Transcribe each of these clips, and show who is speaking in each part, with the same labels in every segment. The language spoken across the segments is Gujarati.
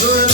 Speaker 1: good.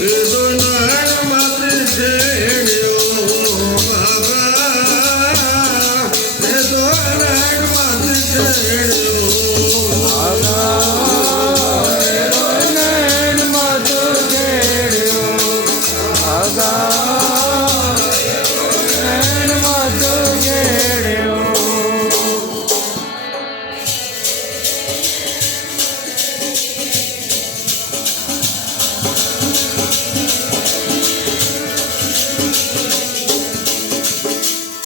Speaker 1: Yeah.